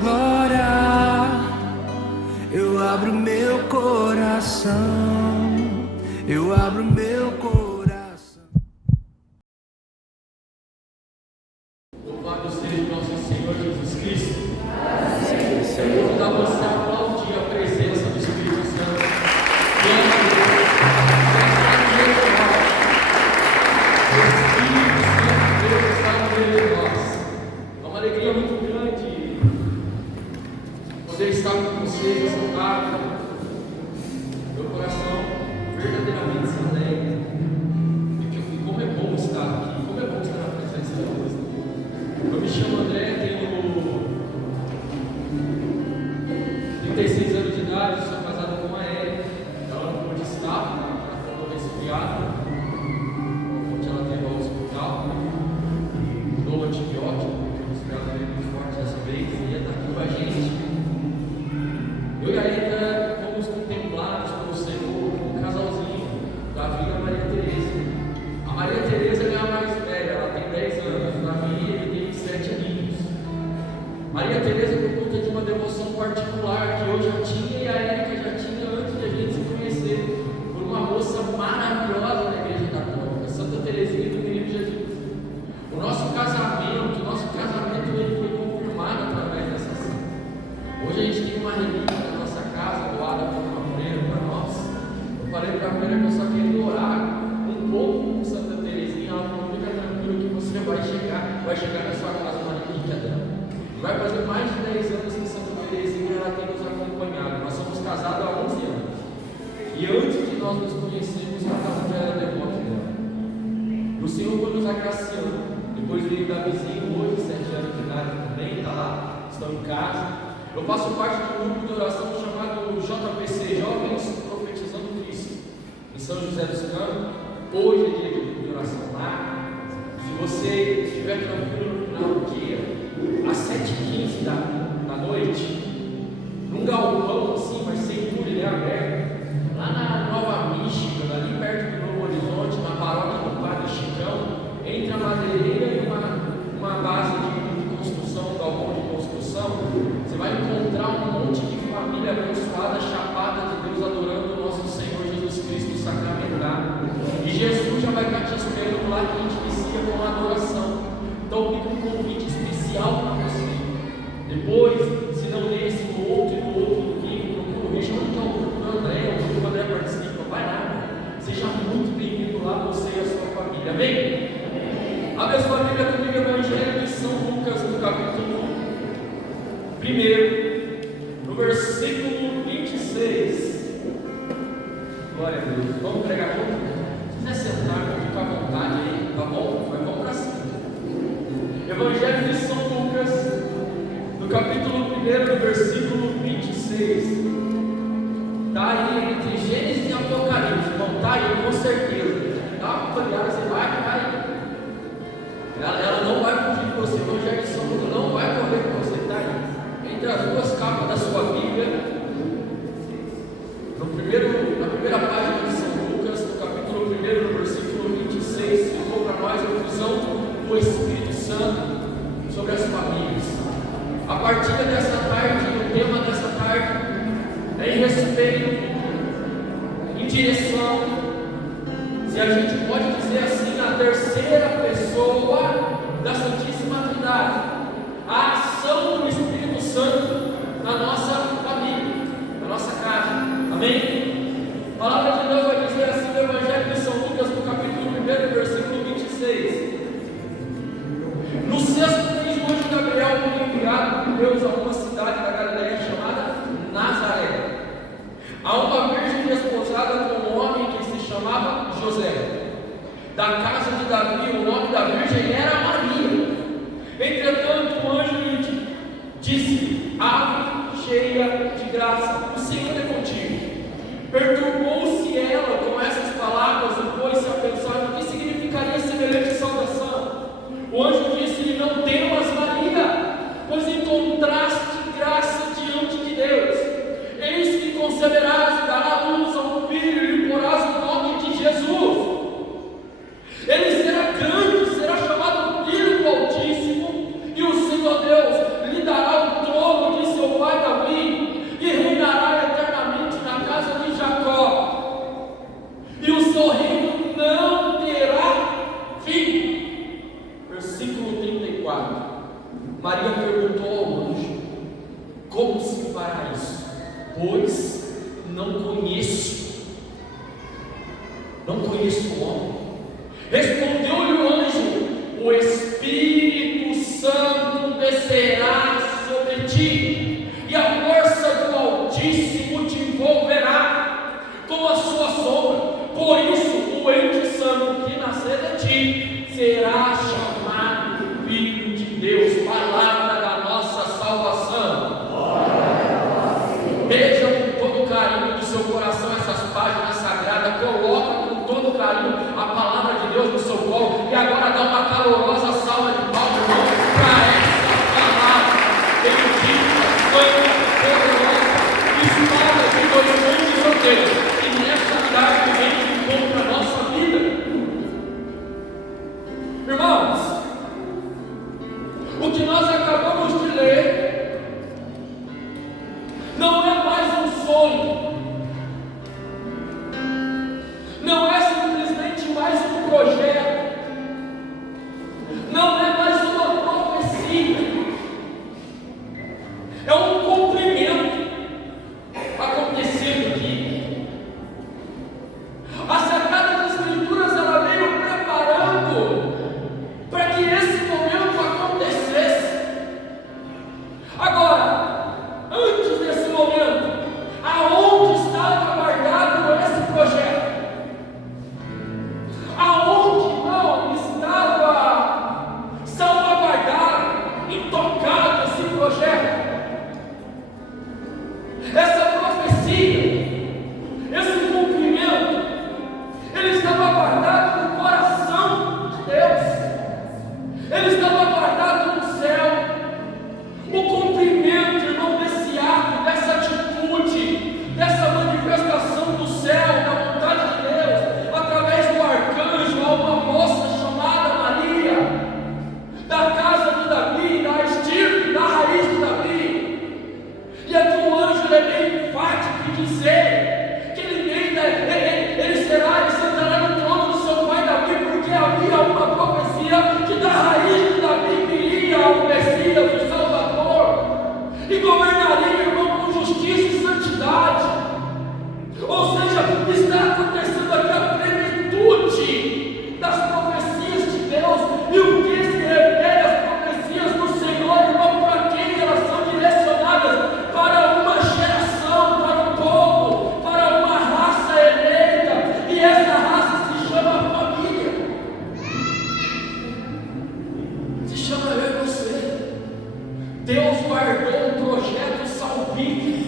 glória, eu abro meu coração, eu abro meu coração. Louvado seja o nosso Senhor Jesus Cristo. Senhor, dá você aplaudir a presença do Espírito Santo. É uma alegria muito grande poder estar com vocês nessa tarde. Meu coração verdadeiramente se alegra. E como é bom estar aqui, como é bom estar na presença de Deus. Eu me chamo André, tenho 36 anos de idade, sou casado com uma Érica. Ela não pôde estar, ela ficou resfriada. Onde ela teve ao hospital, dou antibiótico, porque o resfriado veio muito forte dessa vez, e ia estar aqui com a gente. Eu e a Érica fomos contemplados pelo Senhor, um casalzinho, Davi e a Maria Tereza. A Maria Tereza é a mais velha, ela tem 10 anos, o Davi ele tem 7 aninhos. Maria Tereza, por conta de uma devoção particular que eu já tinha e a Érica já tinha antes de a gente se conhecer, por uma moça maravilhosa na igreja católica, Santa Teresinha do Menino Jesus. O nosso casamento ele foi confirmado através dessa santa. Hoje a gente tem uma relíquia na nossa casa, doada por uma freira para nós. Eu falei para a freira que eu só queria orar um pouco com Santa Teresinha. Ela falou: fica tranquilo que você vai chegar na sua casa uma relíquia dela. Vai fazer mais de 10 anos que Santa Teresinha ela tem nos acompanhado. Nós somos casados há 11 anos. E antes de nós nos conhecermos, a casa já era devota dela. E o Senhor foi nos agraciando. Depois veio da vizinha, hoje, 7 anos de idade também, está lá, estão em casa. Eu faço parte de um grupo de oração chamado JPC, Jovens Profetizando Cristo, em São José dos Campos. Hoje é dia de grupo de oração lá. Se você estiver tranquilo no final do dia, às 7h15 da noite, num galpão assim, mas sem tudo, ele é aberto, lá na Nova Michigan, ali perto do Novo Horizonte, na paróquia do Padre Chicão, entre a madeireira e uma base de construção, um galpão de construção, você vai encontrar um monte de família abençoada, chapada de Deus, adorando o nosso Senhor Jesus Cristo sacramentado. E Jesus já vai estar te esperando lá, que a gente inicia com a adoração. Então fica um convite especial para você. Depois, se não nesse, no outro domingo, procura o Richard, onde é o André, onde o André participa, vai lá. Seja muito bem-vindo lá, você e a sua família. Amém? Abre a sua Bíblia comigo, Evangelho de São Lucas, no capítulo 1, no versículo 26. Glória a Deus. Vamos pregar junto? Se quiser sentar, fica à vontade aí, tá bom? Mas vamos para cima. Evangelho de São Lucas, no capítulo 1, no versículo 26. Está aí entre Gênesis e Apocalipse. Não está aí, com certeza. Tá? Você vai. Ela não vai fugir de você. O Evangelho de São Lucas não vai correr com você. Está aí entre as duas capas da sua Bíblia. Na primeira página de São Lucas, no capítulo 1, no versículo 26, ficou para nós a visão do Espírito Santo sobre as famílias. A partir dessa tarde, o tema dessa tarde é em respeito, em direção, se a gente pode dizer assim, a terceira pessoa da Santíssima Trindade, a ação do Espírito Santo na nossa família, na nossa casa. Amém? A palavra de Deus vai dizer assim no Evangelho de São Lucas, no capítulo 1, versículo 26. No sexto mês, o anjo Gabriel foi enviado por Deus a uma cidade da Galileia chamada Nazaré, a uma virgem desposada com um homem que se chamava José, da casa de Davi. O nome da virgem era Maria. Entretanto, o anjo lhe disse: ave cheia de graça, o Senhor é contigo. Perturbou-se ela com essas palavras e pôs-se a pensar no que significaria semelhante saudação. O anjo disse-lhe: não temas, Maria, pois encontraste graça diante de Deus. Eis que conceberás e darás à luz a um filho e lhe porás o nome de Jesus. Ele será grande, será chamado Filho do Altíssimo, e o Senhor Deus lhe dará o trono pois não conheço o homem. Respondeu-lhe o anjo: o Espírito Santo descerá sobre ti, e a força do Altíssimo te envolverá com a sua sombra. Por isso, o ente santo que nascer de ti será chamado Filho de Deus. Palavra da nossa salvação. Veja com todo carinho do seu coração essas páginas sagradas. Coloca com todo carinho a palavra de Deus no seu colo. E agora dá uma calorosa salva de palmas, irmão, para essa palavra bendita, santa, poderosa, espada de dois mundos inteiros. E nessa tarde vem contra a nossa vida. Irmãos, o que nós acabamos de ler não é mais um sonho, não é simplesmente mais um projeto, não é mais uma profecia, é um cumprimento acontecendo aqui. A Sagrada Escrituras, ela veio preparando para que esse momento acontecesse. Agora, antes desse momento, aonde estava guardado esse projeto? Aonde não estava salvaguardado, intocado esse projeto? Essa profecia, esse cumprimento, ele estava guardado no coração de Deus, ele estava guardado no céu. O cumprimento, irmão, desse ato, dessa atitude, dessa manifestação do céu, da vontade de Deus, através do arcanjo, a uma moça chamada Maria, da casa de Davi, da estirpe, da raiz de Davi. E aqui o anjo é bem enfático em dizer que ele sentará no trono do seu pai Davi, porque havia uma profecia que da raiz de Davi viria o Messias, o Salvador, e governaria, irmão, com justiça e santidade. Ou seja, está acontecendo aqui a plenitude das profecias de Deus. E o que se refere às profecias do Senhor, irmão, para quem elas são direcionadas? Para uma geração, para um povo, para uma raça eleita. E essa raça se chama família, se chama eu e você. Deus guardou um projeto salvífico,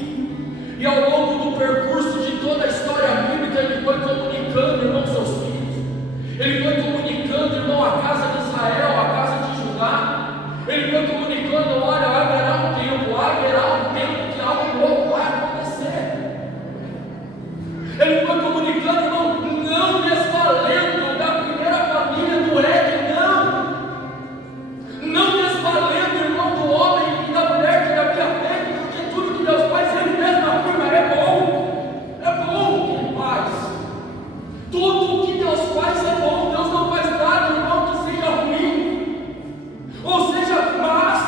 e ao longo do percurso de toda a história bíblica, ele foi comunicando, irmão, seus filhos. Ele foi comunicando, irmão, a casa de Israel, a casa de Judá. Ele foi comunicando: olha, haverá um tempo que algo novo vai acontecer. Ele foi comunicando, irmão, não desvalendo da primeira família do Éden, não desvalendo, irmão, do homem e da mulher que havia feito, porque tudo que Deus faz, ele mesmo afirma: é bom o que ele faz. Tudo o que Deus faz é bom. Deus não faz nada, irmão, que seja ruim. Ou seja, mas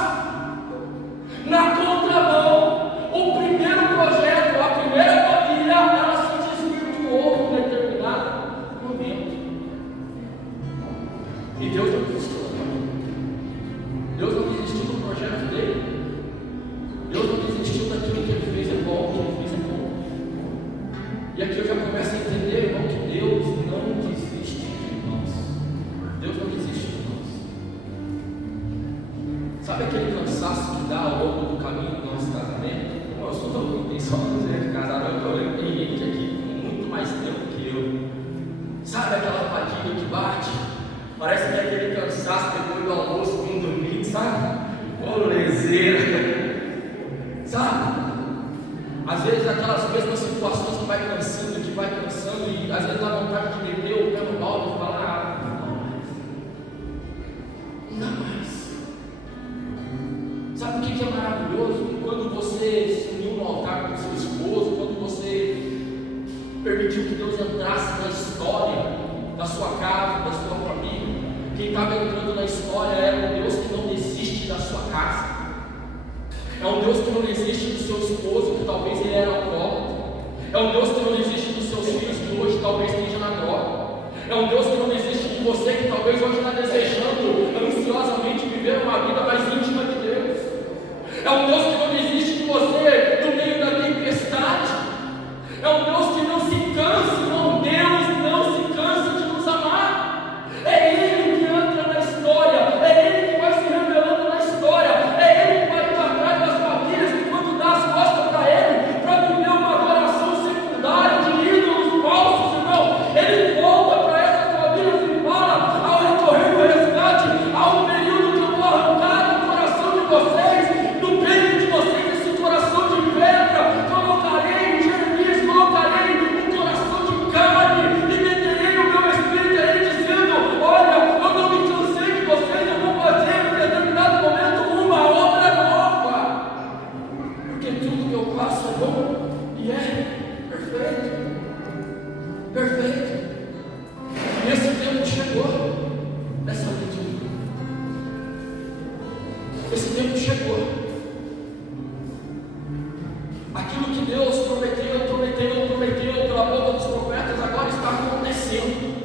na contramão, o primeiro projeto, a primeira família, ela se desvirtuou em determinado momento. E Deus não desistiu da família. Deus não desistiu do projeto dele. Deus não desistiu daquilo que ele fez é bom, que ele fez é bom. E aqui eu já começo a entender, irmão, que Deus não desiste de nós. Deus não desiste de nós. Sabe aquele cansaço que dá ao longo do caminho do nosso casamento? Eu sou tão ruim, só dizer que casaram, eu lembro que tem gente aqui com muito mais tempo que eu. Sabe aquela fadiga que bate? Parece que é aquele cansaço depois do almoço, vindo dormir, sabe? Molezeira. Sabe? Às vezes aquelas mesmas situações que vai cansando, e às vezes dá vontade de meter o pé no balde e falar: não dá mais. Sabe o que é maravilhoso? Quando você se uniu no altar com seu esposo, quando você permitiu que Deus entrasse na história da sua casa, da sua família. Quem estava entrando na história era um Deus que não desiste da sua casa. É um Deus que não desiste do seu esposo, que talvez talvez ele era alcoólatra. É um Deus que não existe nos seus filhos, que hoje talvez esteja na droga. É um Deus que não existe em você, que talvez hoje está desejando ansiosamente viver uma vida mais íntima de Deus. É um Deus que não existe em você no meio da tempestade. É um Deus que não se cansa, irmão. Deus não se cansa de nos amar. É Ele que entra na história, é Ele que vai se revelando na história, é Ele que vai indo atrás das famílias enquanto dá as costas para Ele, para viver uma adoração secundária de ídolos falsos, irmão. Ele volta para essas famílias e fala: ao recorrer do resgate, há um período que eu vou arrancar no coração de vocês, no peito de vocês, esse coração de pedra, colocarei, Jeremias, colocarei um coração de carne e meterei o meu espírito aí, dizendo: olha, eu não me cansei de vocês, eu vou fazer em determinado momento uma obra nova, porque tudo que eu faço é bom e é perfeito. Perfeito. E esse tempo chegou nessa leitura. Esse tempo chegou. Aquilo que Deus prometeu pela boca dos profetas, agora está acontecendo.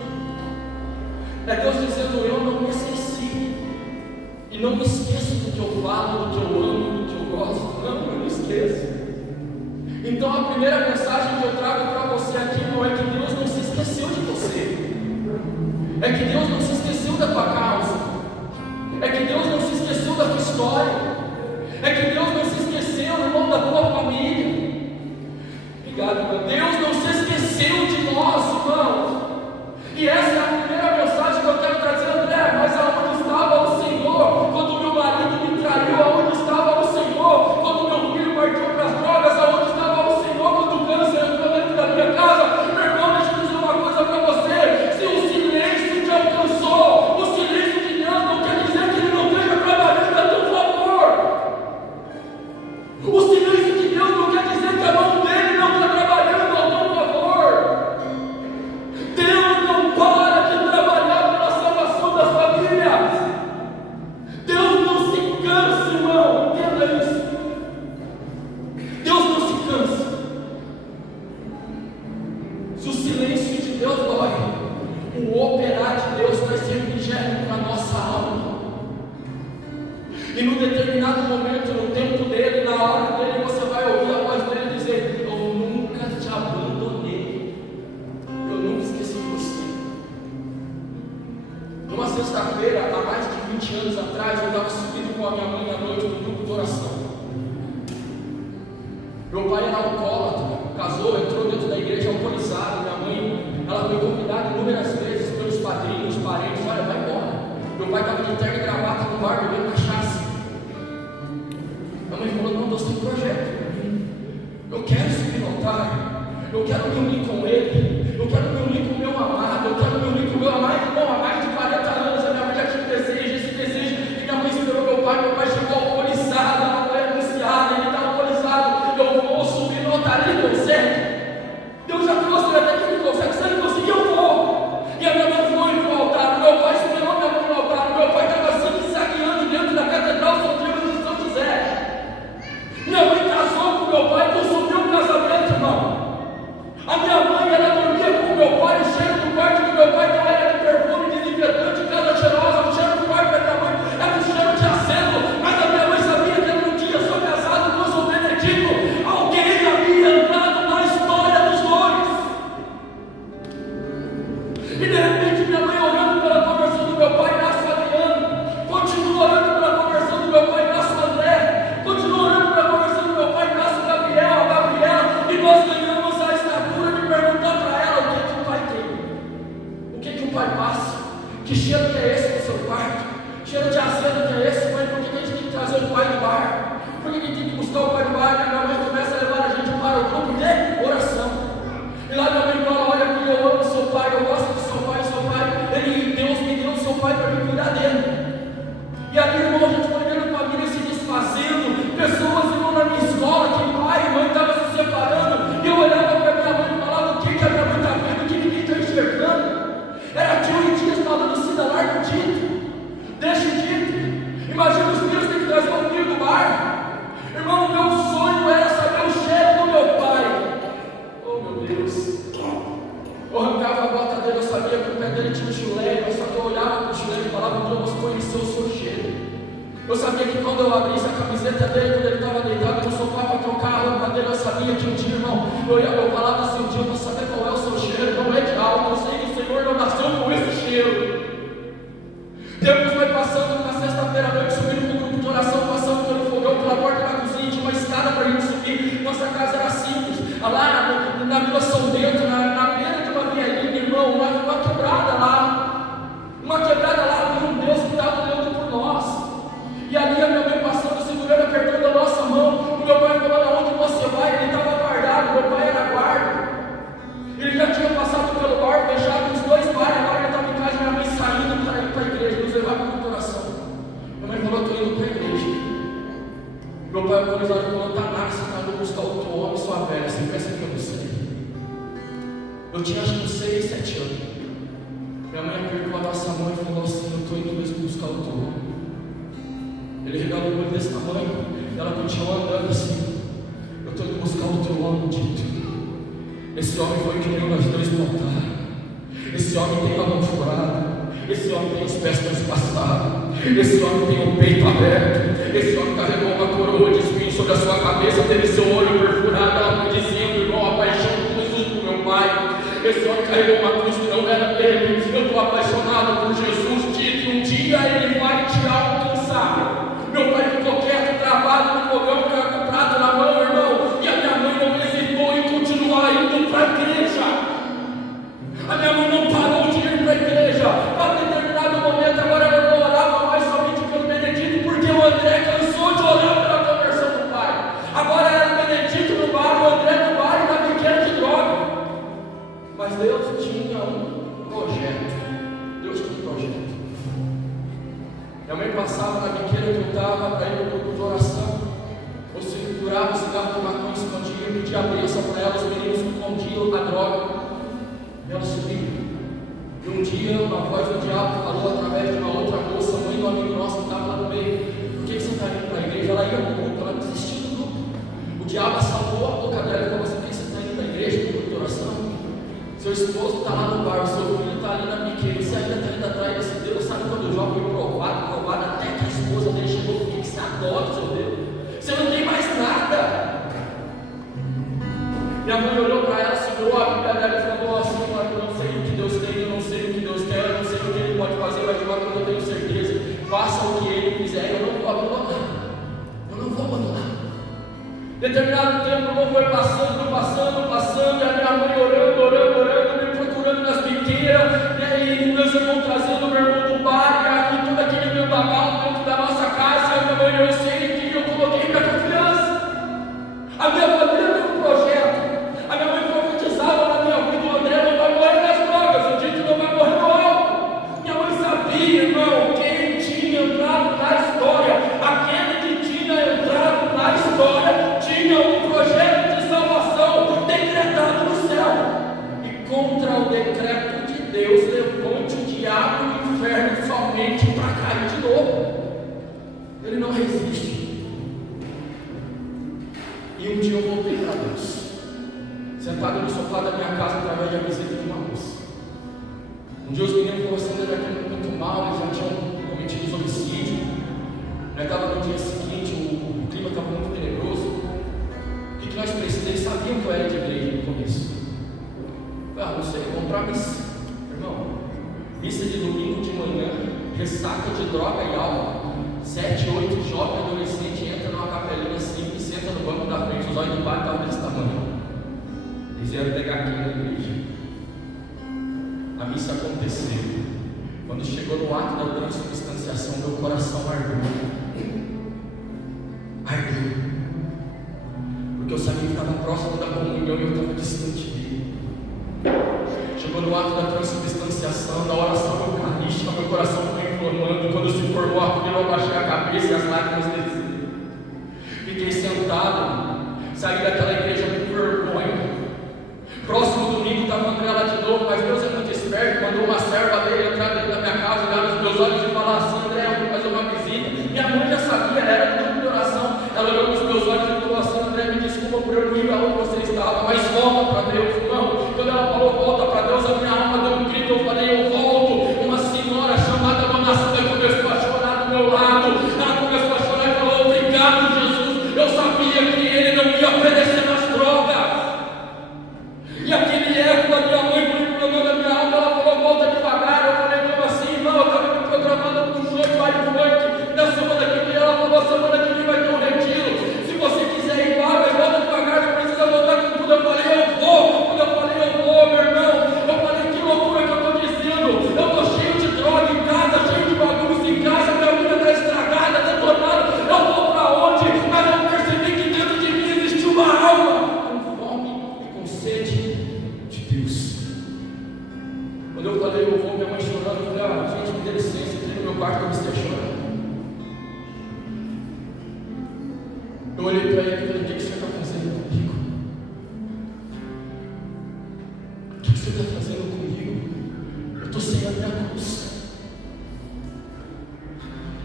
É Deus dizendo: eu não me esqueci. E não me esqueço do que eu falo, do que eu amo, do que eu gosto. Não, eu não esqueço. Então a primeira mensagem que eu trago para você aqui não é que Deus não se esqueceu de você. É que Deus não se esqueceu da tua causa. É que Deus não se esqueceu da tua história. É que Deus não se esqueceu, irmão, da tua família. Obrigado, irmão. Deus não se esqueceu de nós, irmãos. E essa é a primeira mensagem que eu quero trazer, André. Mas aonde estava o Senhor quando meu marido me traiu? Aonde estava o Senhor quando meu filho partiu para as drogas? Aonde estava o Senhor quando o câncer entrou dentro da minha casa? Meu irmão, deixa eu dizer uma coisa para você. Se o silêncio te alcançou, o silêncio de Deus não quer dizer que Ele não esteja trabalhando a teu favor. O silêncio de Deus não quer dizer que a mão dele não está trabalhando ao teu favor. Deus não para de trabalhar pela salvação das famílias. Deus não se cansa, irmão. Entenda isso. Deus não se cansa. Se o silêncio de Deus dói, o operar de Deus traz refrigério para a nossa alma. E no determinado momento, no tempo dele, na hora dele, você vai ouvir a voz dele dizer: eu nunca te abandonei, eu nunca esqueci de você. Numa sexta-feira, há mais de 20 anos atrás, eu estava subindo com a minha mãe à noite no grupo de oração. Meu pai era alcoólatra, casou, entrou dentro da igreja alcoolizado. Minha mãe, ela foi convidada inúmeras vezes pelos padrinhos, parentes: olha, vai embora. Meu pai estava de terno e gravata no bar bebendo cachaça. A mãe falou: não, Deus tem um projeto. Eu quero subir no altar, eu quero me unir com Ele, eu quero me unir com o meu amado, eu quero me unir com o meu amado. Irmão, há mais de 40 anos a minha mãe já tinha desejo, esse desejo, e minha mãe esperou meu pai chegou alcoolizado, ela foi anunciada, ele está alcoolizado. Eu vou subir no altar, ele consegue. Deus já trouxe ele até que ele consegue, se ele conseguir, eu vou. E a minha mãe foi para o altar, meu pai esperou minha mãe no altar, meu pai estava assim, saqueando dentro da catedral São Diego de São José. Minha mãe casou com meu pai, consumiu o casamento, irmão. A minha mãe, ela dormia com meu pai, o cheiro do quarto do meu pai Eu sabia que quando eu abrisse a camiseta dele, quando ele estava deitado no sofá para trocar a roupa dele, eu sabia que um dia, irmão, eu falava assim, um dia eu vou saber qual é o seu cheiro, não é de algo, eu sei que o Senhor não nasceu com esse cheiro. Deus foi passando na sexta-feira à noite, subindo no grupo de oração, passando pelo fogão, pela porta da cozinha, tinha uma escada para a gente subir. Nossa casa era simples, lá na Vila São Bento, na beira de uma vielinha, irmão, uma quebrada lá, havia um Deus que estava olhando por nós. E ali a minha mãe passando, segurando, apertando a nossa mão, o meu pai falando: aonde você vai? Ele estava guardado, meu pai era guarda, ele já tinha passado pelo bar, fechado os 2 bares, agora ele estava em casa, minha mãe saindo para ir para a igreja, nos levar para o coração. Minha mãe falou: estou indo para a igreja. Meu pai alcoolizado falou: tá nada, você está indo buscar outro homem, sua velha, você pensa que eu não sei? Eu tinha acho que uns 6, 7 anos. Minha mãe apertou a nossa mão e falou assim: eu estou indo mesmo buscar outro homem. Ele regalou o olho desse tamanho, ela continuou andando assim: eu estou indo buscar outro homem dito. Esse homem foi que nem nós dois montaram. Esse homem tem a mão furada. Esse homem tem os pés transpassados. Esse homem tem o peito aberto. Esse homem carregou uma coroa de espinho sobre a sua cabeça, teve seu olho perfurado. Ela foi dizendo: irmão, a paixão de Jesus por meu pai. Esse homem carregou uma cruz que não era dele. Eu estou apaixonado por Jesus. Dito, um dia ele vai te alcançar. Meu pai ficou quieto, travado no fogão, com o prato na mão, irmão. E a minha mãe não hesitou em continuar indo para a igreja. A minha mãe não parou de ir para a igreja. A determinado momento, agora ela não orava mais somente pelo Benedito, porque o André cansou de orar pela conversão do pai. Agora era o Benedito no bar, o André no bar e na pequena de droga. Mas Deus tinha um projeto. Deus tinha um projeto. Minha mãe passava na biqueira que eu estava para ir no grupo de oração. Eu segurava o cigarro de maconha, escondia, pedia a bênção para ela, os meninos escondiam a droga. E ela subiu. E um dia, uma voz do diabo falou através de uma outra moça, mãe do amigo nosso que estava lá no meio: por que você está indo para a igreja? Ela ia para o grupo, ela desistiu do grupo. O diabo assaltou a boca dela e falou: você está indo para a igreja, para o grupo de oração? Seu esposo está lá no bar, o seu filho está ali na biqueira, você ainda está indo atrás desse Deus. Sabe quando o jovem foi provado, até que a esposa dele chegou: por que você adora o seu Deus? Você não tem mais nada. Minha mãe olhou para ela, segurou a Bíblia dela e falou assim: eu não sei o que Deus tem, eu não sei o que Deus quer, eu não sei o que Ele pode fazer, mas de uma coisa eu tenho certeza: faça o que Ele fizer, eu não vou abandonar. Eu não vou abandonar. Determinado tempo, o irmão foi passando, e a minha mãe orando, me procurando nas biqueiras, e meus irmãos trazendo o meu irmão do bar, e aqui todo aquele meu babau dentro da nossa casa. E a minha mãe: eu sei em quem eu coloquei minha confiança. A minha família tem um projeto. A minha mãe profetizava na minha vida: o André não vai morrer nas drogas, o Dito não vai morrer no álcool. Minha mãe sabia, irmão, quem tinha entrado na história, aquele que tinha entrado na história, tinha um projeto de salvação decretado no céu. E contra o decreto de Deus, levante o diabo e o inferno somente para cair de novo. Ele não resiste. E um dia eu voltei para Deus, sentado no sofá da minha casa, através da visita de uma moça. Um dia os meninos falaram assim: ele aqui muito mal, eles já tinham cometido homicídio. Eu estava no dia seguinte, o clima estava muito tenebroso. O que nós precisamos? Eles sabiam que eu era de igreja no começo. Não sei, comprar missa. Irmão, missa de domingo de manhã, ressaca de droga e álcool. 7, 8 jovens adolescentes entram numa capelinha simples, senta no banco da frente, os olhos do bar estavam desse tamanho. Eles vieram pegar aqui na igreja. A missa aconteceu. Quando chegou no ato da transubstanciação, meu coração ardeu. Porque eu sabia que estava próximo da comunhão e eu estava distante dele. Chegou no ato da transubstanciação, na oração eucarística, meu coração foi inflamando. Quando se formou a fila, eu abaixei a cabeça e as lágrimas desceram. Fiquei sentado, saí daquela igreja com vergonha. Próximo domingo estava o André lá de novo, mas Deus é muito esperto, mandou uma serva dele entrar dentro da minha casa, olhar nos meus olhos e falar assim: André, eu vou fazer uma visita. Minha mãe já sabia, era do grupo de oração. Ela olhou nos meus olhos e falou assim: André, me desculpa por eu não ir aonde você estava, mas volta para Deus, irmão. Quando ela falou volta para Deus, a minha alma deu um grito, eu falei: eu volto. Uma senhora chamada Dona Santa começou a chorar do meu lado. Ela começou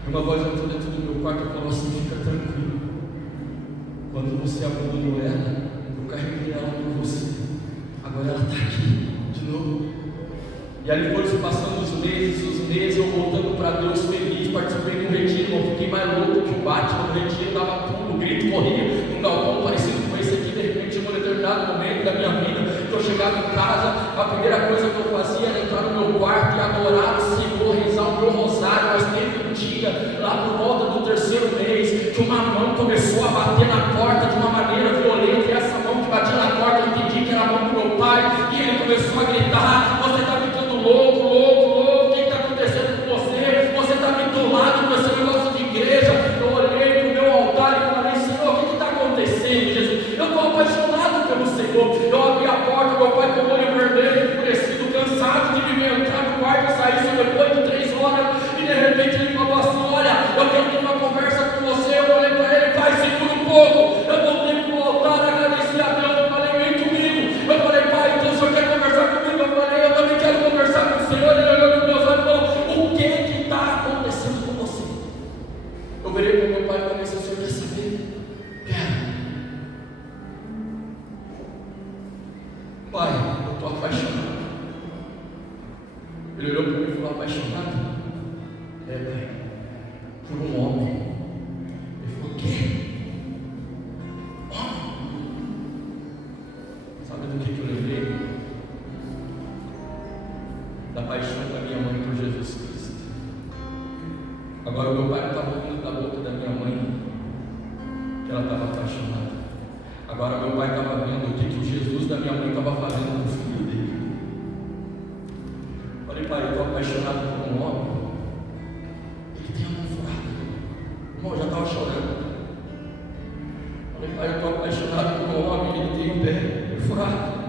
Uma voz entrou dentro do meu quarto e falou assim: fica tranquilo, quando você abandonou ela, eu carreguei ela por você, agora ela está aqui de novo. E aí depois passando os meses, eu voltando para Deus feliz, participei de um retiro, eu fiquei mais louco que o Batman no retiro, dava pulo, grito, corria, um galpão parecido com esse aqui. De repente, em um determinado momento da minha vida, que eu chegava em casa, a primeira coisa que eu fazia era entrar no meu quarto e adorar o Senhor, rezar o meu rosário. Mas teve um dia, lá por volta do 3º mês, que uma mão começou a bater na porta de uma maneira violenta, e essa mão que batia na porta, eu entendi que era a mão do meu pai, e ele começou a gritar: você está ficando louco, o que está acontecendo com você? Você está bitolado com esse negócio de igreja. Eu olhei para o meu altar e falei: Senhor, o que está acontecendo, Jesus? Eu estou apaixonado pelo Senhor. Eu abri a porta, meu pai com o olho vermelho, enfurecido, cansado de me entrar no quarto e sair só depois de 3 horas, e de repente ele falou assim: olha, eu quero ter uma conversa com você. Eu olhei para ele: pai, segura um pouco. Eu voltei para o altar, agradeci a Deus, eu falei: vem comigo. Eu falei: pai, então o senhor quer conversar comigo? Eu falei: eu também quero conversar com o Senhor. Ele olhou nos meus olhos e falou: o que está acontecendo com você? Eu virei para o meu pai e falei: o senhor quer saber? Quero. Pai, eu estou apaixonado. Ele olhou para mim e falou: apaixonado? É, pai, por um homem. Ele falou: o quê? Homem? Sabe do que eu lembrei? Da paixão da minha mãe por Jesus Cristo. Agora o meu pai não estava ouvindo da boca da minha mãe que ela estava apaixonada. Agora meu pai estava vendo o que o Jesus da minha mãe estava fazendo com o filho dele. Falei: pai, eu estou apaixonado por um homem. Ele tem a mão furada. Irmão, eu já estava chorando. Falei: pai, eu estou apaixonado por um homem. Ele tem o pé furado.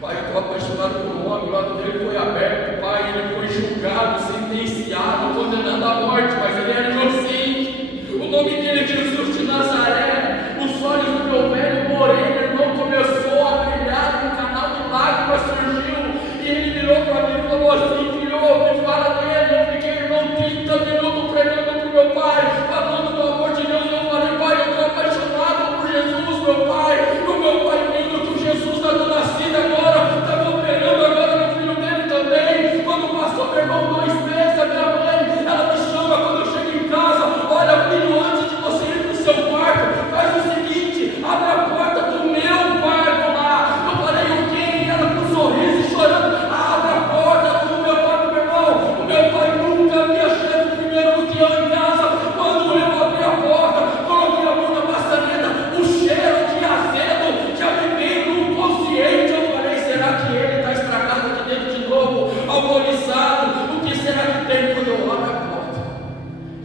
Pai, eu estou apaixonado por um homem. O lado dele foi aberto. Pai, ele foi julgado, sentenciado, condenado à morte, mas ele era inocente. O nome dele é Jesus de Nazaré. Os olhos do meu velho moreno, irmão, começou a brilhar, um canal de lágrimas surgiu, e ele virou para mim e falou assim: filho, me fala dele. Eu fiquei, irmão, 30 minutos pregando para o meu pai, falando do amor de Deus. Eu falei: pai, eu estou apaixonado por Jesus, meu pai. O meu pai vendo que o Jesus está do nascido agora, estava operando agora no filho dele também. Quando passou, meu irmão, 2 meses, a minha mãe, ela me chama quando eu chego em casa: olha, filho, antes de você ir para o seu quarto, faz o seguinte, abre a porta do meu quarto lá. Eu falei: o quê? Ela com um sorriso e chorando: abre a porta do meu quarto, meu irmão. O meu pai nunca me achando primeiro do que eu em casa. Quando eu abri a porta, coloquei a mão na maçaneta, o cheiro de azedo já me veio no consciente. Eu falei: será que ele está estragado aqui dentro de novo, alcoolizado? O que será que tem? Quando eu abro a porta,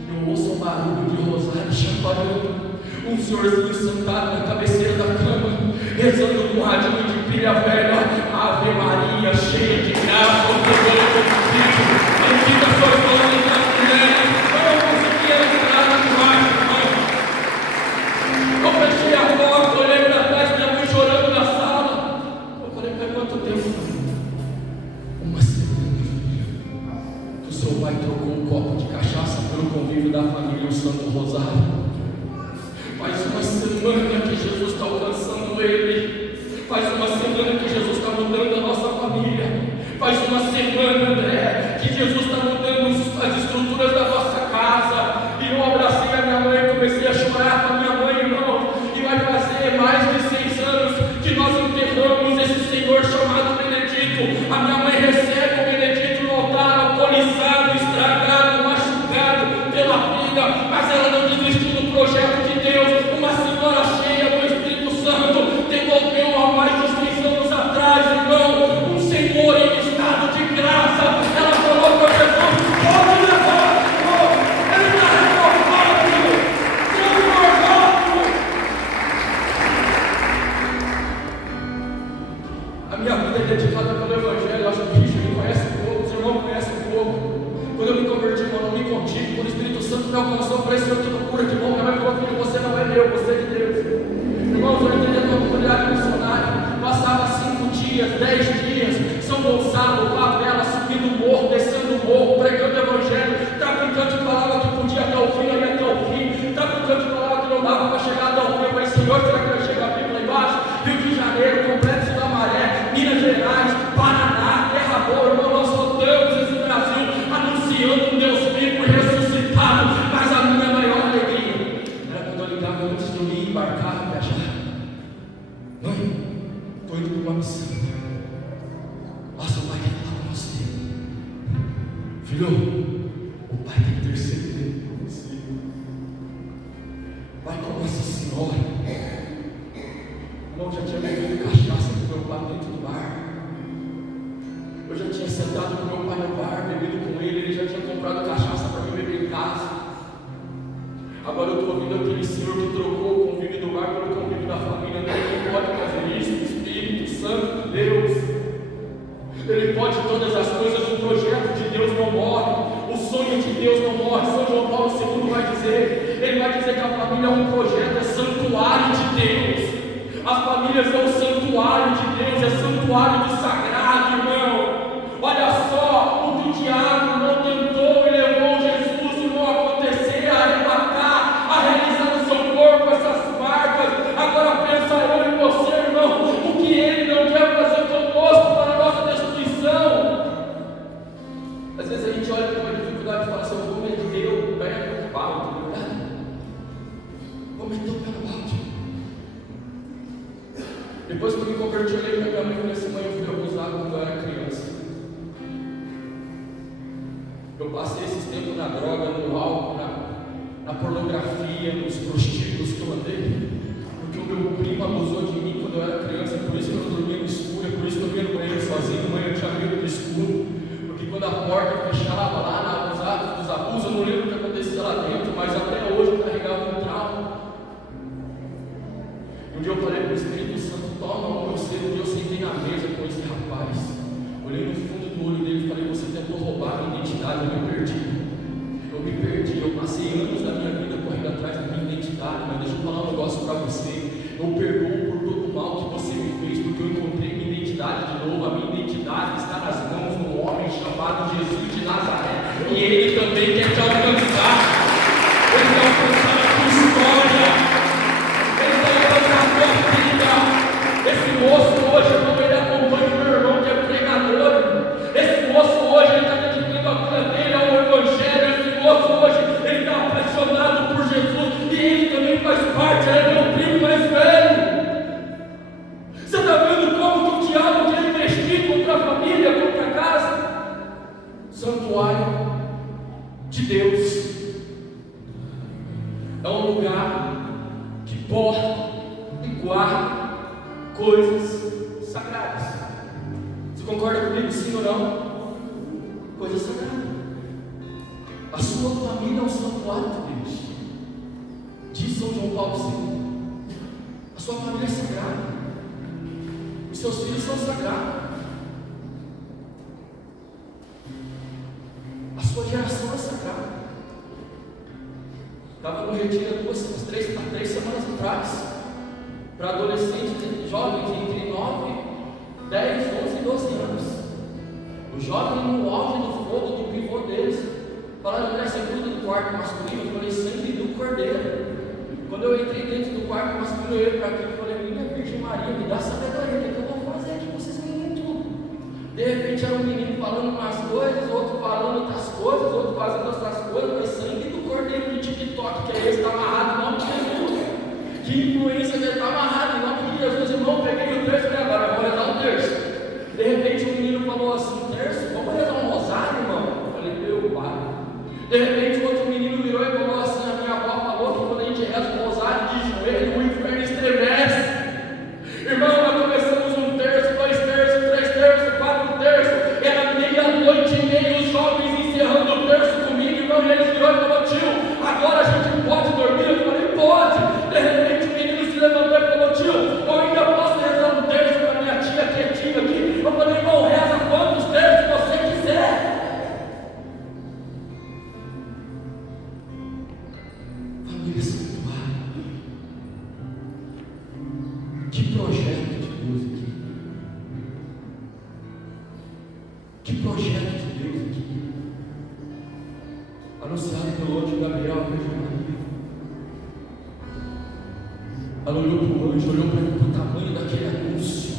eu ouço um barulho de rosário chacoalhando, um senhorzinho sentado na cabeceira da cama, rezando com um radinho de pilha velha: Ave Maria, cheia de graça, o Senhor é contigo, bendita sois vós entre as mulheres. Eu não conseguia entrar no quarto, eu fechei a porta, olhei para trás, minha mãe chorando na sala. Eu falei: pai, quanto tempo? Uma semana, filho. O seu pai trocou um copo de cachaça pelo convívio da família e o Santo Rosário. Faz uma semana que Jesus está alcançando ele. Faz uma semana que Jesus está mudando a nossa família. Faz uma semana, André, que Jesus está mudando as estruturas da nossa casa. E eu abracei a minha mãe e comecei a chorar com a minha mãe, irmão. E vai fazer mais de 6 anos que nós enterramos esse senhor chamado Benedito. A minha mãe recebe o Benedito no altar, alcoolizado, estragado, machucado pela vida, mas ela não desistiu do projeto de Deus. Uma senhora cheia do Espírito Santo devolveu há mais de 6 anos atrás, irmão, um senhor em estado de graça. Ela falou para Jesus: uma missão. Nossa, o Pai quer falar com você. Filho, o Pai quer interceder por você. Vai com Nossa Senhora. Irmão, já tinha bebido cachaça com meu pai dentro do bar. Eu já tinha sentado com meu pai no bar, bebido com ele já tinha comprado cachaça para mim beber em casa. Agora eu estou ouvindo aquele senhor que trocou o convívio do bar pelo convívio da família. Ele pode fazer isso, o Espírito Santo de Deus. Ele pode todas as coisas, o projeto de Deus não morre, o sonho de Deus não morre. São João Paulo II vai dizer, ele vai dizer que a família é um projeto, é santuário de Deus. As famílias são o santuário de Deus, é santuário do sagrado, irmão. Olha só, o que o diabo não tentou e levou Jesus e não acontecer, a arrebatar, a realizar no seu corpo essas marcas. Agora pensa eu e você, irmão, o que ele não quer fazer conosco para a nossa destruição. Às vezes a gente olha para uma dificuldade e fala assim: eu vou meter o pé no balde, não é verdade? Vou meter o pé no balde. Depois que eu me converti, eu olhei para minha mãe e falei assim: mãe, eu fui abusado quando eu era criança. Eu passei esses tempos na droga, no álcool, na pornografia, nos prostíbulos que eu andei, porque o meu primo abusou de mim quando eu era criança. Por isso que eu não dormia no escuro, é por isso que eu ia no banheiro sozinho. Mãe, eu tinha medo do escuro, porque quando a porta fechava lá na Abusados dos Abusos, eu não lembro o que acontecia lá dentro, mas até hoje eu carregava um trauma. Um dia eu falei para o Espírito Santo: toma o meu ser. Um dia eu sentei na mesa com esse rapaz, olhei no fundo do olho dele e falei: você tentou roubar a minha identidade, eu me perdi. Eu passei anos da minha vida correndo atrás da minha identidade, mas deixa eu falar um negócio para você. Eu perdoo por todo o mal que você me fez, porque eu encontrei minha identidade de novo. A minha identidade está nas mãos de um homem chamado Jesus de Nazaré, e ele também quer te alcançar. Ele quer alcançar a tua história, ele quer alcançar a tua vida. Esse moço hoje, irmão, ele acompanha o meu irmão que é pregador. Esse moço hoje, ele está dedicando a vida dele ao Evangelho. Esse moço hoje, ele está apaixonado por Jesus, e ele também faz parte, ele é meu primo mais velho. Você está vendo como que o diabo quer investir contra a família, contra a casa? Santuário de Deus é um lugar que porta e guarda coisas sagradas. Você concorda comigo, sim ou não? Coisa sagrada. A sua família é um santuário de Deus. Diz São João Paulo II. A sua família é sagrada. Os seus filhos são sagrados. A sua geração é sagrada. Estava no retiro três semanas atrás, para adolescentes, jovens entre 9, 10, 11 e 12 anos. Os jovens no auge do fogo, do pivô deles, falaram: André, você cuida do quarto masculino? Eu falei: sangue do cordeiro. Quando eu entrei dentro do quarto masculino, eu ia para aqui e falei: minha Virgem Maria, me dá sabedoria, o que eu vou fazer aqui? Vocês me entendem tudo. De repente era um menino falando umas coisas, outro falando outras coisas, outro fazendo outras coisas. Mas sangue do cordeiro do TikTok, que é esse, está amarrado em nome de Jesus. Que influência dele, está amarrado em nome de Jesus. Irmão, peguei o terço e agora vou rezar o terço. De repente um menino falou assim: terço, vamos rezar um rosário, irmão? Eu falei: meu pai. De repente outro menino virou e falou assim: a minha avó falou que quando a gente reza o rosário de joelho, o inferno estremece. Irmão, nós começamos um terço, 2 terços, 3 terços, 4 terços. Era meia-noite e meia, os jovens encerrando o terço comigo, irmão, e eles virou e falou: tio, agora a gente pode dormir? Eu falei: pode. De repente o menino se levantou e falou: tio, eu ainda posso rezar um terço para minha tia quietinha aqui? Eu falei: irmão, reza quantos terços você quiser. Família santuário. Que projeto de Deus aqui. Que projeto de Deus aqui. Anunciado pelo anjo Gabriel, a Virgem Maria. Ela olhou para o anjo, olhou para o tamanho daquele anúncio.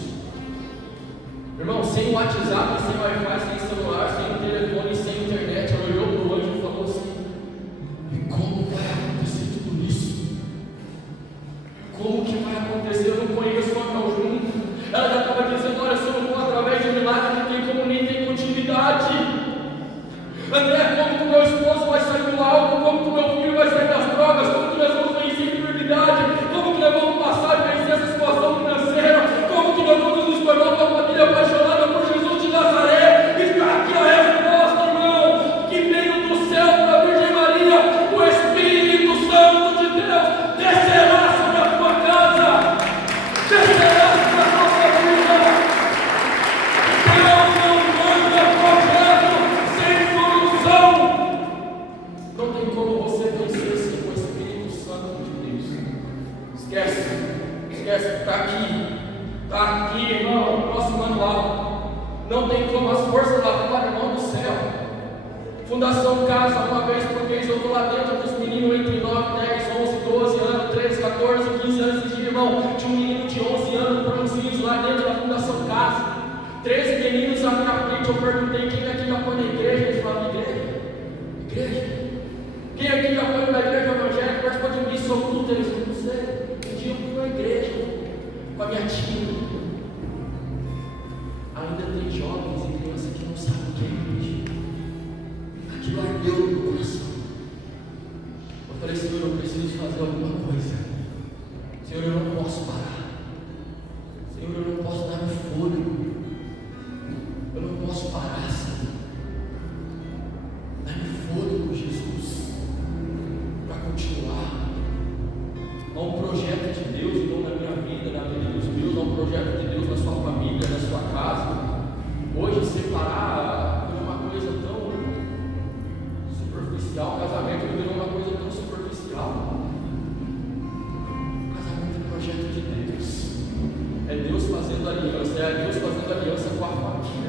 Irmão, sem WhatsApp, sem Wi-Fi, sem celular, sem telefone, sem internet, ela olhou para o anjo e falou assim: e como vai acontecer tudo isso? Como que vai acontecer? Eu não conheço o Anel junto. Ela já estava dizendo Está aqui, irmão, nosso manual. Não tem como, as forças lá fora, irmão do céu. Fundação Casa, uma vez por mês eu estou lá dentro com os meninos entre 9, 10, 11, 12 anos, 13, 14, 15 anos. Esse dia, irmão, tinha um menino de 11 anos, bronzinhos, lá dentro da Fundação Casa. 13 meninos à minha frente. Eu perguntei quem aqui já foi na igreja. Eles falaram: igreja? Quem aqui já foi na igreja evangélica? Participou de missa oculta? Eles não sei. Um dia eu fui na igreja com a minha tia. Ainda tem jovens e crianças que não sabem o que é igreja. Aquilo ardeu no meu coração. Eu falei: Senhor, eu preciso fazer alguma coisa. Senhor, eu não posso parar. Senhor, eu não posso dar um fôlego. Eu não posso parar, Senhor. Dá-me fôlego, Jesus, para continuar. Há um projeto de Deus, não na minha vida, na vida dos meus. Há um projeto de Deus na sua família, na sua casa. Hoje, separar é uma coisa tão superficial. O casamento virou uma coisa tão superficial. O casamento é projeto de Deus. É Deus fazendo aliança. É Deus fazendo aliança com a família.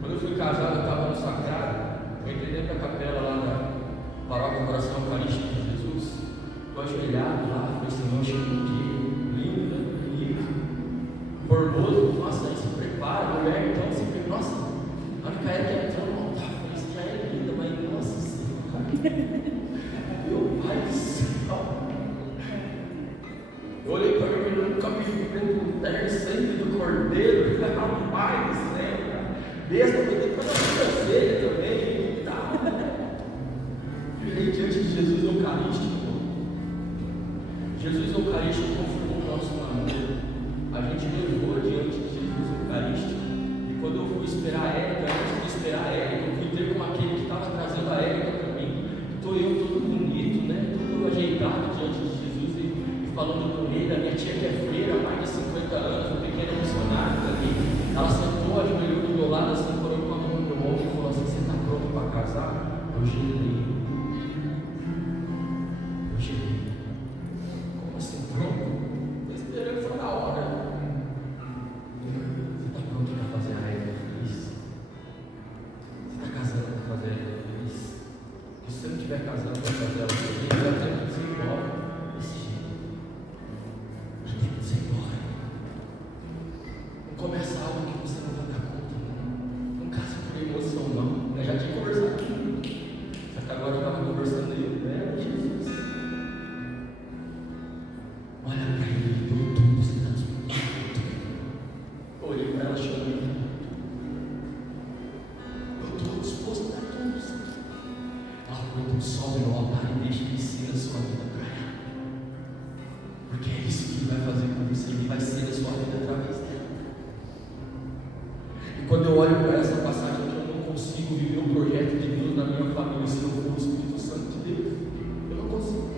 Quando eu fui casado, eu estava no sacrário. Eu entrei dentro da capela lá na Paróquia Coração Eucarístico de Jesus. Estou ajoelhado lá. Falei: Senhor, cheio de dia. Lindo, né? Lindo. Formoso. Nossa, aí se prepara. Mulher, então, se prepara. Nossa, a Micaela entrou no altar. Falei: isso já é linda, mas nossa Senhora. Meu Pai do céu. Eu olhei para mim e nunca me vi com terno sangue do cordeiro. Rapaz do céu. Besta, vou ter que fazer uma ceia também. Tá. Virei diante de Jesus Eucarístico. Jesus Eucarístico confirmou o nosso amor. A gente levou diante de Jesus Eucarístico. E quando eu fui esperar a Érica, antes de esperar a Érica, eu fui ter com aquele que estava trazendo a Érica para mim. Estou eu todo bonito, né? Todo ajeitado diante de Jesus e falando com ele. A minha tia, que é freira, mais de 50 anos, um pequeno missionário também. Ela sentou, ajoelhou do meu lado, assim, colocou com a mão no meu ombro e falou assim: você está pronto para casar? Eu gelei. Como assim, pronto? Estou esperando só na hora. Você está pronto para fazer a Érica feliz? Você está casando para fazer a Érica feliz? Porque se você não estiver casando para fazer ela feliz, ela tem que ser embora desse jeito. Ela tem que ser embora. Não começa algo que você não vai dar conta, não. Não casa por emoção, não. Eu já tinha conversado aqui. Só que agora eu estava conversando e eu, Jesus. Olha para ele, ele deu tudo, você está disponível. Olhei para ela chorando. Eu estou disposto a dar tudo. Ela falou: então sobe no altar e deixa ele ser a sua vida para ela. Porque é isso que ele vai fazer com você, ele vai ser a sua vida através dela. E quando eu olho para essa passagem aqui, eu não consigo viver o projeto de Deus na minha família se não for o Espírito Santo de Deus. Eu não consigo.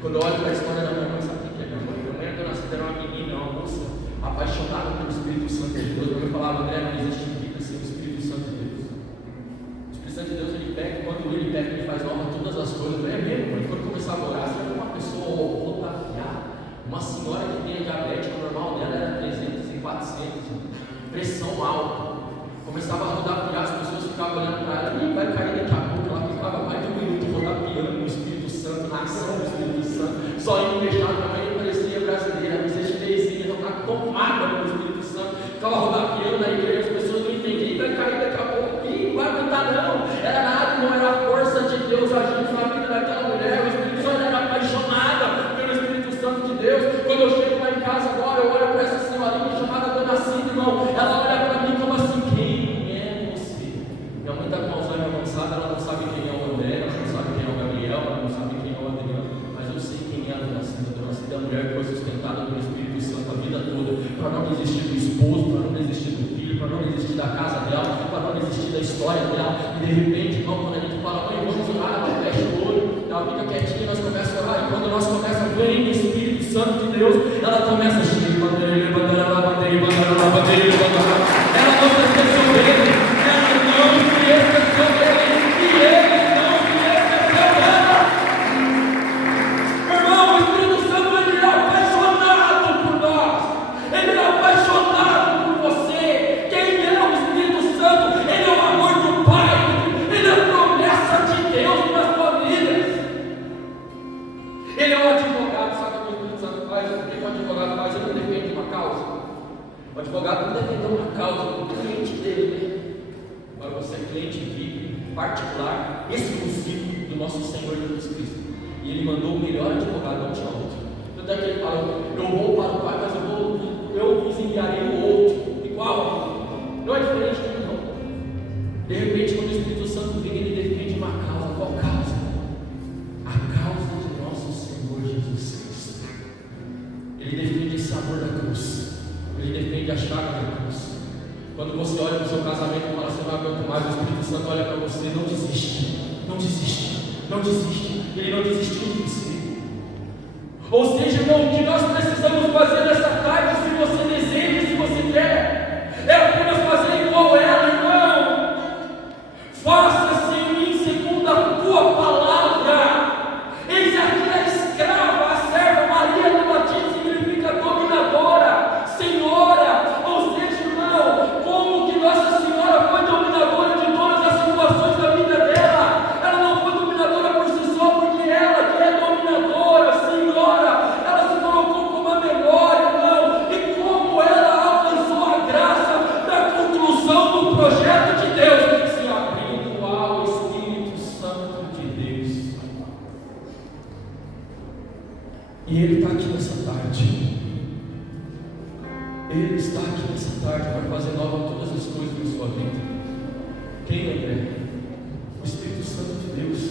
Quando eu olho para a história da minha mãe, sabe o que é? Minha mãe era nascida, era uma menina, uma moça apaixonada pelo Espírito Santo de Deus. Minha mãe falava: André, não existe vida sem o Espírito Santo de Deus. O Espírito Santo de Deus, ele pega, quando ele pega, ele faz nova todas as coisas. É mesmo, mãe. Quando começava a orar, você era uma pessoa rotafiada. Uma senhora que tinha diabetes, o normal dela era 300 e 400, pressão alta. Começava a rodapiar, as pessoas ficavam olhando para ela: e vai cair daqui a pouco. Ela ficava mais de um minuto rodapiando no Espírito Santo, na ação do Espírito Santo, só indo deixar. Minha mãe parecia brasileira, mas esse beijinho, ela estava tomada pelo Espírito Santo, ficava rodapiando na igreja, as pessoas não entendiam: vai cair daqui a pouco. Ih, não vai aguentar não. Era nada, não era a força de Deus agindo na vida daquela mulher. O Espírito Santo era apaixonada pelo Espírito Santo de Deus. Quando eu chego lá em casa agora, eu olho para essa senhorinha chamada Dona Cida, irmão. Ela olha para mim como assim: quem é você? Minha mãe está com Alzheimer avançada, ela não sabe quem é o André, ela não sabe quem é o Gabriel, ela não sabe quem é o Adriano, mas eu sei quem é a Dona Cida. Dona Cida é a mulher que foi sustentada pelo Espírito Santo a vida toda, para não desistir do esposo, para não desistir do filho, para não desistir da casa dela, para não desistir da história dela. E de repente, irmão, quando a gente fala: mãe, vamos orar, ela fecha o olho, ela fica quietinha, nós começamos a orar. E quando nós começamos a ver o Espírito Santo de Deus, ela começa a ela não se esqueceu dele, ela não se esqueceu dele, e ele não se esqueceu dela. Irmão, o Espírito Santo, ele é apaixonado. que o advogado faz? Ele não defende uma causa. O advogado não defendeu uma causa do cliente dele, né? Agora você é cliente VIP, particular, exclusivo do nosso Senhor Jesus Cristo. E ele mandou o melhor advogado, não tinha outro. Tanto é que ele falou: eu vou para o Pai, mas eu vos enviarei o outro, igual. Não é diferente dele, não. De repente, quando o Espírito Santo vem, ele defende uma causa. Qual causa? A causa de nosso Senhor Jesus Cristo. Ele defende esse amor da cruz. Ele defende a chaga da cruz. Quando você olha para o seu casamento e fala assim: não aguento mais, o Espírito Santo olha para você: não desiste, não desiste, não desiste. Ele não desistiu de você. Ou seja, irmão, o que nós precisamos fazer nessa tarde, se você deseja, se você quer, é apenas fazer igual ela, irmão. Faça-se em mim segundo a tua palavra. Eis aqui a escrava, a serva Maria do Batismo, significa dominadora, senhora. Ou seja, irmão, como que Nossa Senhora foi dominadora de todas as situações da vida dela? Ela não foi dominadora por si só, porque ela que é dominadora, senhora, ela se colocou como a melhor, irmão. E como ela alcançou a graça da conclusão do projeto de Deus, se abrindo ao Espírito Santo de Deus. E Ele está aqui nessa tarde. Ele está aqui nessa tarde para fazer nova todas as coisas na sua vida. Quem lembra? O Espírito Santo de Deus.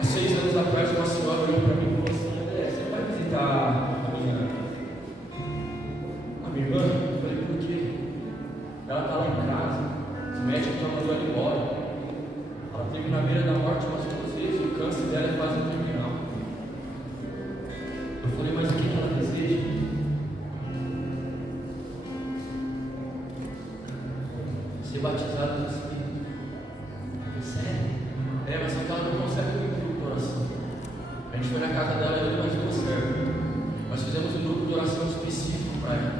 Há 6 anos atrás, uma senhora olhou para mim e falou assim: André, você vai visitar a minha irmã? Eu falei: por quê? Ela está lá em casa, o médico está mandando ela embora. Ela teve na beira da morte umas 2 vezes, o câncer dela é quase terminal. Eu falei: mas o que ela deseja? Ser batizada no Espírito. Sério? Mas só que ela não consegue cumprir o coração. A gente foi na casa dela e mais uma serva. Nós fizemos um grupo de oração específico para ela.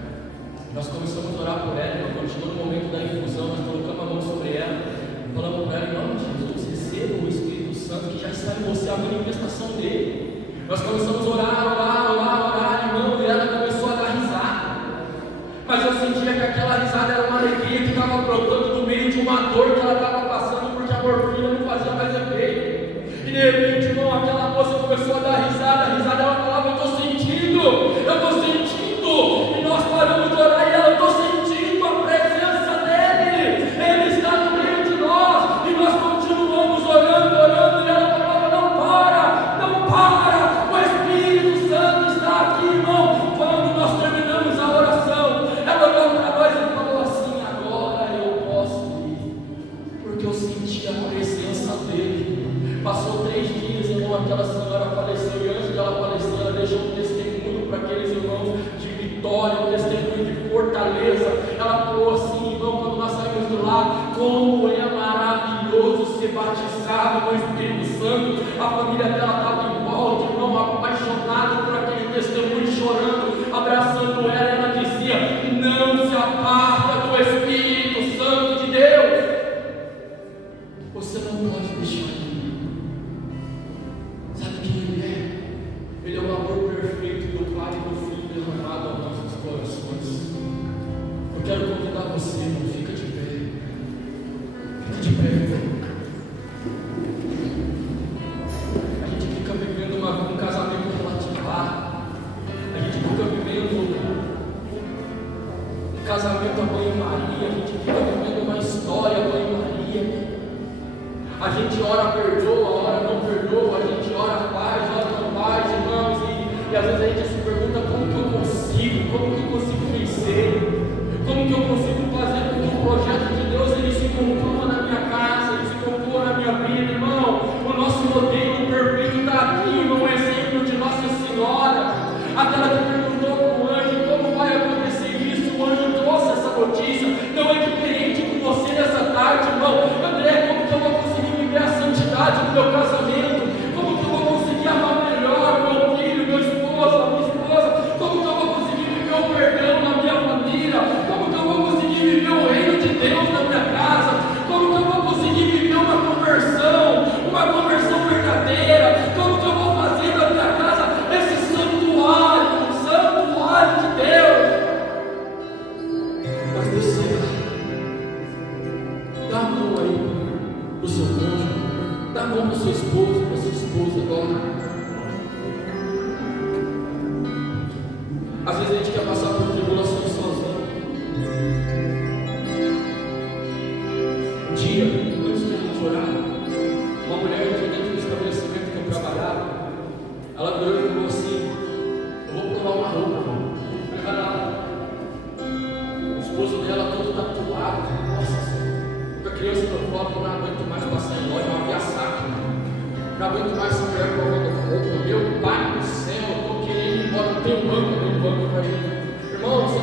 Nós começamos a orar por ela. Ela continuou no momento da infusão. Nós colocamos a mão sobre ela e falamos para ela: em nome de Jesus, receba o Espírito Santo que já está em você, a manifestação dele. Nós começamos a orar, irmão, e ela começou a dar risada. Mas eu sentia que aquela risada era uma alegria que estava brotando do meio de uma dor que ela estava passando, porque a morfina não fazia mais efeito. E de repente, irmão, aquela moça começou a dar risada, ela falava: eu estou sentindo. E nós paramos de orar e ela: eu estou sentindo a presença dele. Ele está no meio de nós. E nós continuamos orando, e ela falava: não para. O Espírito Santo está aqui, irmão. Quando nós terminamos a oração, ela olhou para nós e falou assim: agora eu posso ir, porque eu senti a presença dele. Passou 3 dias, irmão, aquela senhora faleceu, e antes dela falecer, ela deixou um testemunho para aqueles irmãos de vitória, um testemunho de fortaleza. Ela falou assim: irmão, quando nós saímos de lá, como é maravilhoso ser batizado no Espírito Santo. A família dela estava em volta, irmão, apaixonado por aquele testemunho, chorando, abraçando ela. Ela dizia: não se aparta do Espírito Santo de Deus. Você não pode deixar ele. Sabe quem ele é? Ele é o amor perfeito do Pai e do Filho derramado aos nossos corações. Eu quero convidar você, irmão, fica de pé. Fica de pé, irmão. A gente fica vivendo um casamento relativar. A gente fica vivendo um casamento a banho-maria. A gente fica vivendo uma história a banho-maria. A gente ora, perdoa, ora, não perdoa. A gente ora, faz, ora, não faz, irmãos. E às vezes a gente se pergunta: como que eu consigo? Como que eu consigo vencer? Como que eu consigo fazer com que o projeto de Deus ele se conclua na minha casa, ele se conclua na minha vida, irmão? O nosso modelo perfeito está aqui, irmão, um exemplo de Nossa Senhora. Aquela que perguntou para o anjo: como vai acontecer isso? O anjo trouxe essa notícia. Não é diferente com você nessa tarde, irmão. André, como que eu vou conseguir viver a santidade do meu casamento? Como que eu vou conseguir amar melhor meu filho, meu esposo, a minha esposa? Como que eu vou conseguir viver o perdão na minha família? Como que eu vou conseguir viver o reino de Deus na minha casa? Como que eu vou conseguir viver uma conversão verdadeira? Como que eu vou fazer da minha casa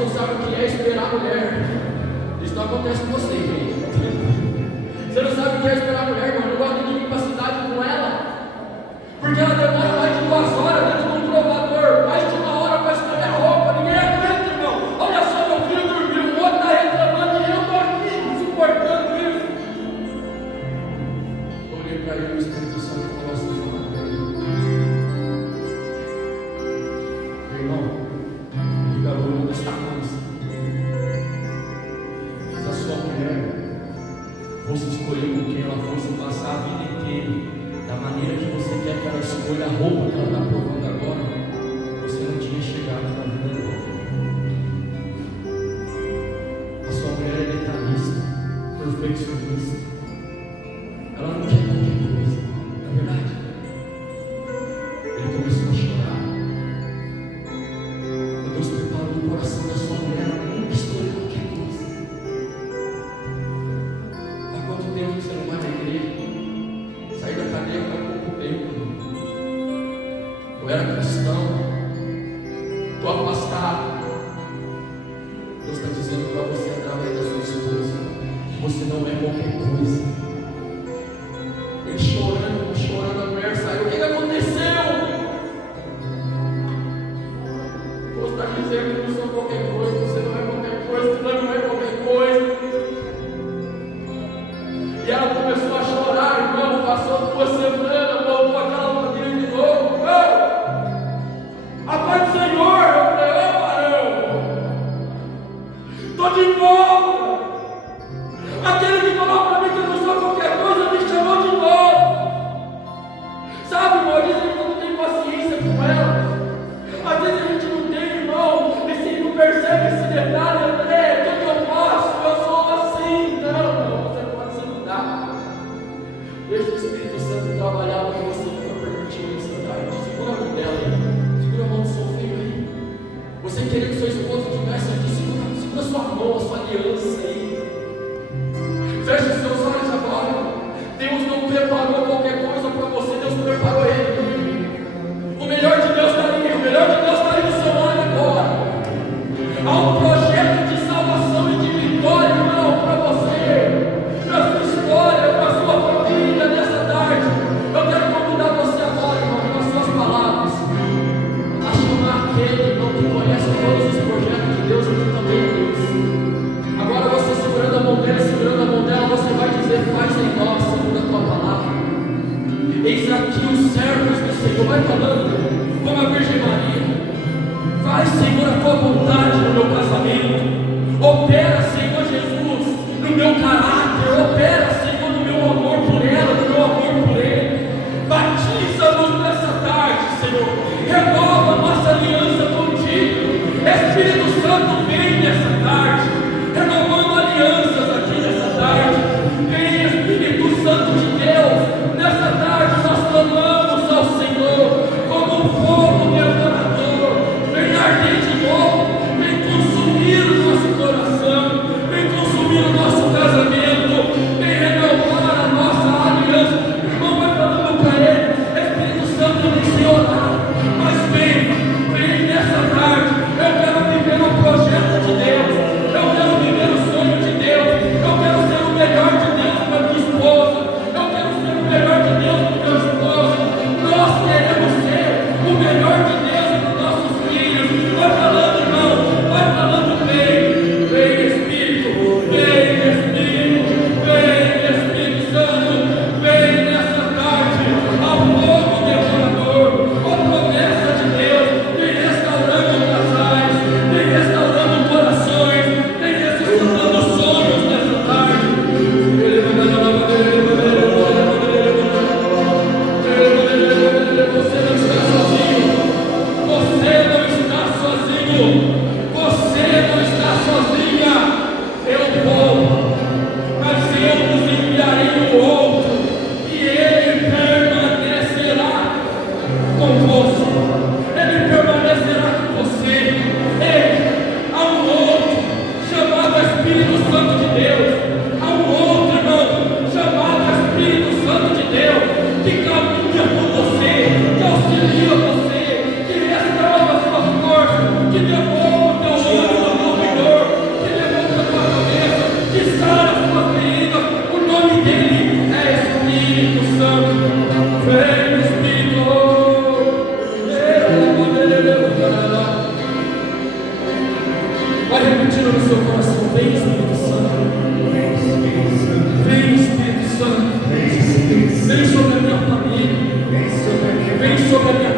não sabe o que é esperar a mulher. Isso não acontece com você, gente. Você não sabe o que é esperar a mulher, irmão. Não gosta de vir para a cidade com ela, porque ela demora mais de 2 horas dentro de um provador, mais de 1 hora para escolher a roupa. Ninguém aguenta, irmão. Olha só, meu filho dormiu, o outro está reclamando e eu estou aqui suportando isso. Eu olhei para ele, o Espírito Santo falou assim: irmão, liga a luz desta coisa. Se a sua mulher fosse escolher com quem ela fosse passar a vida inteira, da maneira que você quer que ela escolha a roupa que ela está provando agora, você não tinha chegado na vida dela. A sua mulher é detalhista, perfeccionista. Ela não quer qualquer coisa, não é verdade? Ele começou a chorar. Deus preparou o coração da sua mulher, ela nunca escolheu qualquer coisa. Há quanto tempo você não vai na igreja? Saí da cadeia faz pouco tempo. Eu era cristão, estou afastado. Deus está dizendo para você, através da sua esposa, que você não é qualquer coisa. Ele chorando, a mulher saiu. O que aconteceu? Deus está dizendo que eu não sou qualquer coisa, você não é qualquer coisa, você não é qualquer coisa. E ela começou a chorar, irmão. Passou 2 semanas, voltou aquela maneira de novo. A paz do Senhor. Eu falei: ô varão, estou de volta. Aquele que falou para mim que eu não sou qualquer coisa me chamou de novo. Sabe, irmão, às vezes a gente não tem paciência com ela. Às vezes a gente não tem, irmão, e se não percebe esse detalhe. O que eu faço? Eu sou assim. Não, você pode se mudar. Deixa o Espírito Santo trabalhar, porque você nunca permitiu isso, tá? Segura a mão dela aí. Segura a mão do seu filho aí. Você queria que seu esposo estivesse aqui, segura a sua mão, a sua aliança aí. Feche os seus olhos agora. Deus não preparou qualquer coisa para você, Deus preparou ele. O melhor de Deus está aí, o melhor de Deus está aí no seu olho agora. Há um projeto de salvação e de vitória, irmão, para você, para a sua história, para a sua família nessa tarde. Eu quero convidar você agora, irmão, com as suas palavras, a chamar aquele, irmão, que conhece todos os projetos de Deus e que também é Deus. Agora você segurando a mão dela, você vai dizer: faz em nós segundo a tua palavra. Eis aqui os servos do Senhor. Vai falando como a Virgem Maria. Faz, Senhor, a tua vontade no meu casamento. Opera, Senhor Jesus, no meu caráter. Opera, Senhor, no meu amor por ela, no meu amor por ele. Batiza-nos nessa tarde, Senhor. Renova a nossa aliança contigo. Espírito Santo, vem nessa tarde, renovando alianças aqui nessa tarde. Vem, Espírito Santo de Deus, nessa tarde nós clamamos ao Senhor como um fogo devorador. Vem arder de novo, vem consumir o nosso coração, vem consumir o nosso casamento, vem renovar a nossa aliança. Irmão, vai falando para ele: Espírito Santo, eu nem sei orar, mas vem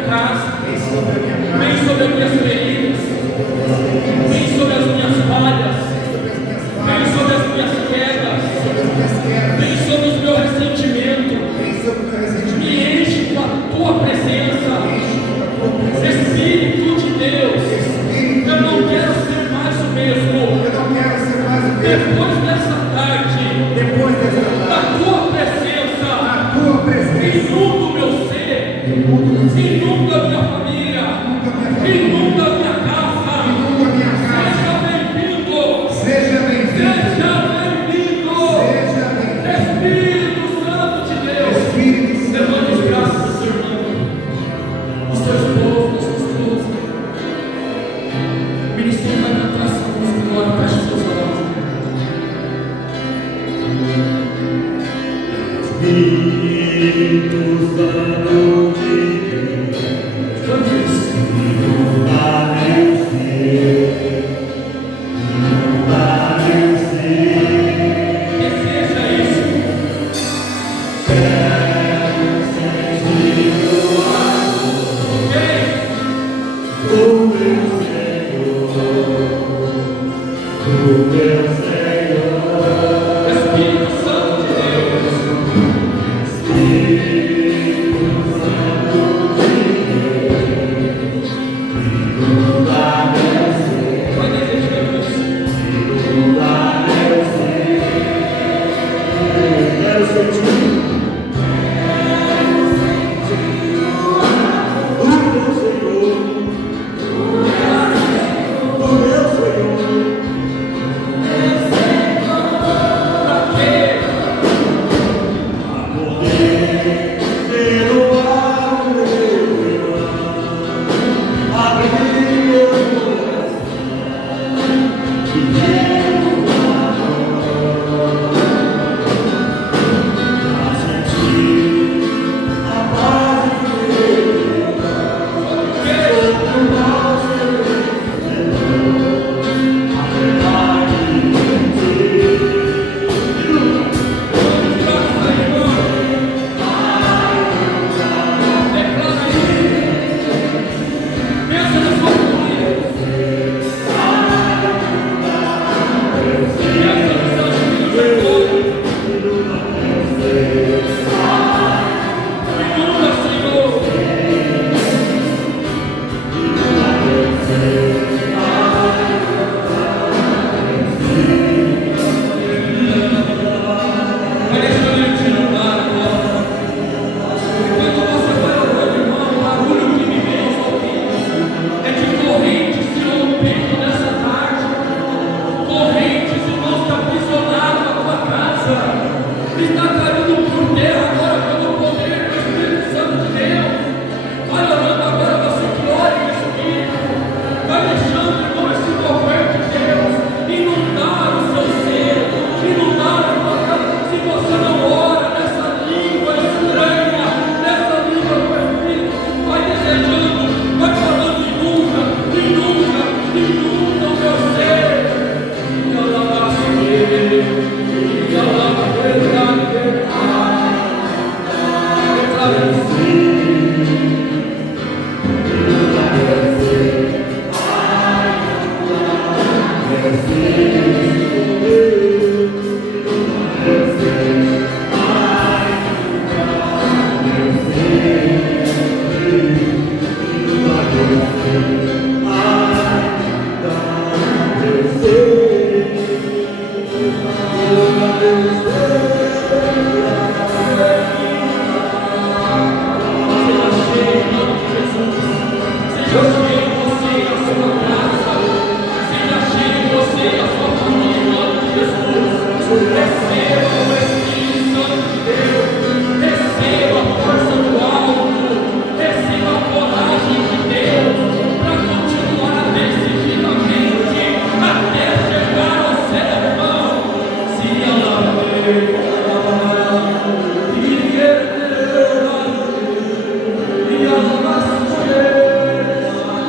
casa, vem sobre as minhas feridas, vem sobre as minhas falhas, vem sobre as minhas quedas, vem sobre os meus ressentimentos, me enche com a tua presença, Espírito de Deus. Eu não quero ser mais o mesmo. Depois dessa tarde, da tua presença, inunda o meu ser, inunda a minha família, inunda a minha casa. Seja bem-vindo, seja bem-vindo, Espírito Santo de Deus. Levante os braços do seu irmão, os seus povos, as suas esposas. O ministério vai cantar essa música agora, feche os seus olhos. Espírito Santo de Deus, inunda meu ser, Deseja isso. quero sentir o amor do meu Senhor, Espírito Santo de Deus. Espírito Santo de Deus, inunda meu ser. Vai desejando isso. Quero sentir o meu Senhor, o meu Senhor, Pra quê? a poder perdoar o meu irmão, abrir meu coração e ver o amor, a sentir a paz de Deus sobre o nosso Senhor, a verdade de Deus. Vamos pra irmão. Declara isso. Pensa na sua família. Pensa nos seus filhos agora. Inunda, Senhor. Vai deixando ele te inundar agora. Enquanto você vai orando, irmão, o barulho que me vem aos ouvidos é de correntes se rompendo nessa tarde. Correntes, irmãos, que aprisionaram a tua casa. Está caindo por terra agora pelo poder do Espírito Santo de Deus. Vai orando agora, você que ora em Espírito. Vai deixando, irmão, esse mover de Deus inundar o seu ser, inundar a tua casa. Se você não ora nessa língua estranha, nessa língua do Espírito, vai desejando, vai falando, inunda, inunda, inunda o meu ser. E ela vai ser, e ela vai verdade, declara isso. Seja cheio em nome de Jesus. Seja cheio você e a sua casa. Seja cheio você e a sua família em nome de Jesus. Receba o Espírito Santo de Deus. Receba a força do alto. Receba a coragem de Deus para continuar decididamente até chegar ao céu, irmão. Se ela veio, e ela vai ser.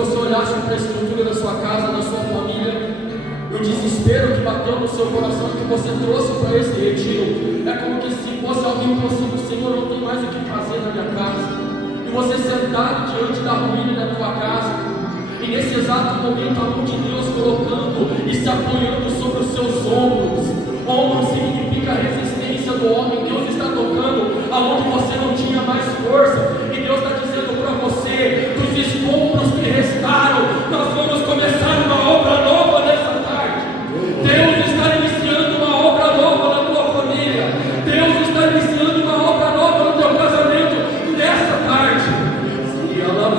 você olhasse para a estrutura da sua casa, da sua família, e o desespero que bateu no seu coração, que você trouxe para esse retiro, é como que se fosse alguém próximo, Senhor, não tem mais o que fazer na minha casa. E você sentado diante da ruína da tua casa, e nesse exato momento a mão de Deus colocando e se apoiando sobre os seus ombros. Ombro significa a resistência do homem. Deus está tocando aonde você não tinha mais força, e Deus está dizendo para você, dos escombros que restaram, nós vamos começar uma obra nova nessa tarde. Deus está iniciando uma obra nova na tua família. Deus está iniciando uma obra nova no teu casamento nessa tarde. Se ela